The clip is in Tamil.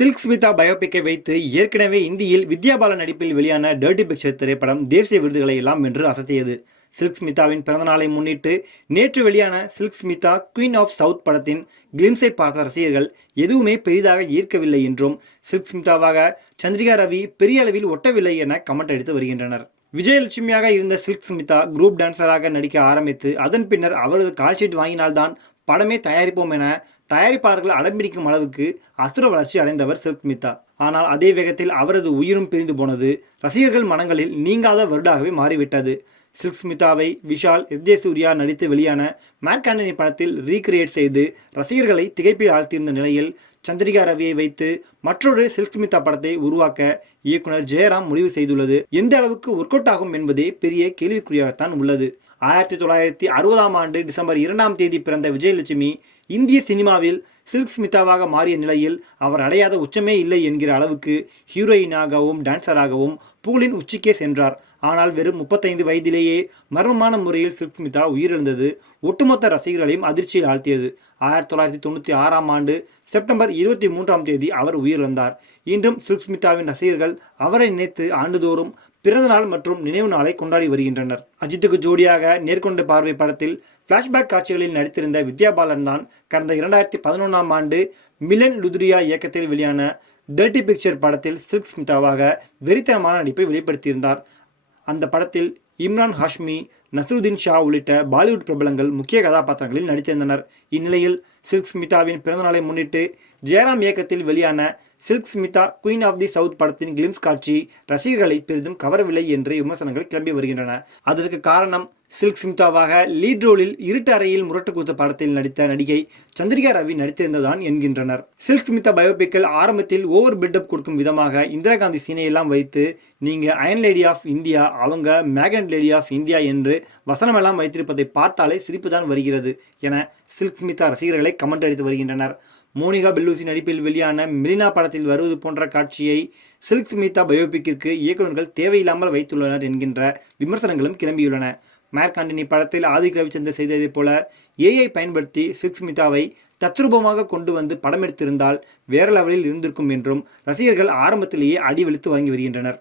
சில்க் ஸ்மிதா பயோபிக்கை வைத்து ஏற்கனவே இந்தியில் வித்யா பாலன் நடிப்பில் வெளியான டர்ட்டி பிக்சர் திரைப்படம் தேசிய விருதுகளை எல்லாம் வென்று அசத்தியது. சில்க் ஸ்மிதாவின் பிறந்தநாளை முன்னிட்டு நேற்று வெளியான Silk Smitha queen of south படத்தின் கிளிம்ஸை பார்த்த ரசிகர்கள் எதுவுமே பெரிதாக ஈர்க்கவில்லை என்றும், சில்க் ஸ்மிதாவாக சந்திரிகா ரவி பெரிய அளவில் ஒட்டவில்லை என கமெண்ட் அடித்து வருகின்றனர். விஜயலட்சுமியாக இருந்த சில்க் ஸ்மிதா குரூப் டான்சராக நடிக்க ஆரம்பித்து அதன் பின்னர் அவரது கால்ஷீட் வாங்கினால்தான் படமே தயாரிப்போம் என தயாரிப்பாளர்கள் அடம்பிடிக்கும் அளவுக்கு அசுர வளர்ச்சி அடைந்தவர் சில்க் ஸ்மிதா. ஆனால் அதே வேகத்தில் அவரது உயிரும் பிரிந்து போனது ரசிகர்கள் மனங்களில் நீங்காத வருடாகவே மாறிவிட்டது. சில்க் ஸ்மிதாவை விஷால், எஸ்.ஜே. சூர்யா நடித்து வெளியான மார்க் ஆண்டனி படத்தில் ரீக்ரியேட் செய்து ரசிகர்களை திகைப்பில் ஆழ்த்தியிருந்த நிலையில் சந்திரிகா ரவியை வைத்து மற்றொரு சில்க் ஸ்மிதா படத்தை உருவாக்க இயக்குனர் ஜெயராம் முடிவு செய்துள்ளது. எந்த அளவுக்கு ஒர்க் அவுட் ஆகும் என்பதே பெரிய கேள்விக்குறியாகத்தான் உள்ளது. 1960ஆம் ஆண்டு டிசம்பர் 2ஆம் தேதி பிறந்த விஜயலட்சுமி இந்திய சினிமாவில் சில்க் ஸ்மிதாவாக மாறிய நிலையில் அவர் அடையாத உச்சமே இல்லை என்கிற அளவுக்கு ஹீரோயினாகவும் டான்சராகவும் புகழின் உச்சிக்கே சென்றார். ஆனால் வெறும் 35 வயதிலேயே மர்மமான முறையில் சில்க் ஸ்மிதா உயிரிழந்தது ஒட்டுமொத்த ரசிகர்களையும் அதிர்ச்சியில் ஆழ்த்தியது. 1996ஆம் ஆண்டு செப்டம்பர் 23ஆம் தேதி அவர் உயிரிழந்தார். இன்றும் சில்க் ஸ்மிதாவின் ரசிகர்கள் அவரை நினைத்து ஆண்டுதோறும் பிறந்தநாள் மற்றும் நினைவு நாளை கொண்டாடி வருகின்றனர். அஜித்துக்கு ஜோடியாக நேர்கொண்ட பார்வை படத்தில் பிளாஷ்பேக் காட்சிகளில் நடித்திருந்த வித்யா பாலன் தான் கடந்த 2011ஆம் ஆண்டு மிலன் லுத்ரியா இயக்கத்தில் வெளியான டர்ட்டி பிக்சர் படத்தில் சில்க் ஸ்மிதாவாக வெறித்தனமான நடிப்பை வெளிப்படுத்தியிருந்தார். அந்த படத்தில் இம்ரான் ஹாஷ்மி, நசருதீன் ஷா உள்ளிட்ட பாலிவுட் பிரபலங்கள் முக்கிய கதாபாத்திரங்களில் நடித்திருந்தனர். இந்நிலையில் சில்க் ஸ்மிதாவின் பிறந்தநாளை முன்னிட்டு ஜெயராம் இயக்கத்தில் வெளியான Silk Smitha queen of the south படத்தின் கிளிம்ஸ் காட்சி ரசிகர்களை பெரிதும் கவரவில்லை என்று விமர்சனங்கள் கிளம்பி வருகின்றன. அதற்கு காரணம் சில்க் ஸ்மிதாவாக லீட் ரோலில் இருட்டு அறையில் முரட்டு கூத்து படத்தில் நடித்த நடிகை சந்திரிகா ரவி நடித்திருந்ததான் என்கின்றனர். சில்க் ஸ்மிதா பயோபிக்கில் ஆரம்பத்தில் ஓவர் பில்டப் கொடுக்கும் விதமாக இந்திரா காந்தி சீனையெல்லாம் வைத்து நீங்கள் அயன் லேடி ஆஃப் இந்தியா, அவங்க மேக்னட் லேடி ஆஃப் இந்தியா என்று வசனமெல்லாம் வைத்திருப்பதை பார்த்தாலே சிரிப்புதான் வருகிறது என சில்க் ஸ்மிதா ரசிகர்களை கமெண்ட் அடித்து வருகின்றனர். மோனிகா பெல்லூசி நடிப்பில் வெளியான மிலினா படத்தில் வருவது போன்ற காட்சியை சில்க் ஸ்மிதா பயோபிக்கிற்கு இயக்குநர்கள் தேவையில்லாமல் வைத்துள்ளனர் என்கின்ற விமர்சனங்களும் கிளம்பியுள்ளன. மார்க் ஆண்டனி படத்தில் ஆதிக் ரவிச்சந்தர் செய்ததைப் போல ஏஐ பயன்படுத்தி சில்க் ஸ்மிதாவை தத்ரூபமாக கொண்டு வந்து படம் எடுத்திருந்தால் வேற லெவலில் இருந்திருக்கும் என்றும் ரசிகர்கள் ஆரம்பத்திலேயே அடி வெளுத்து வாங்கி வருகின்றனர்.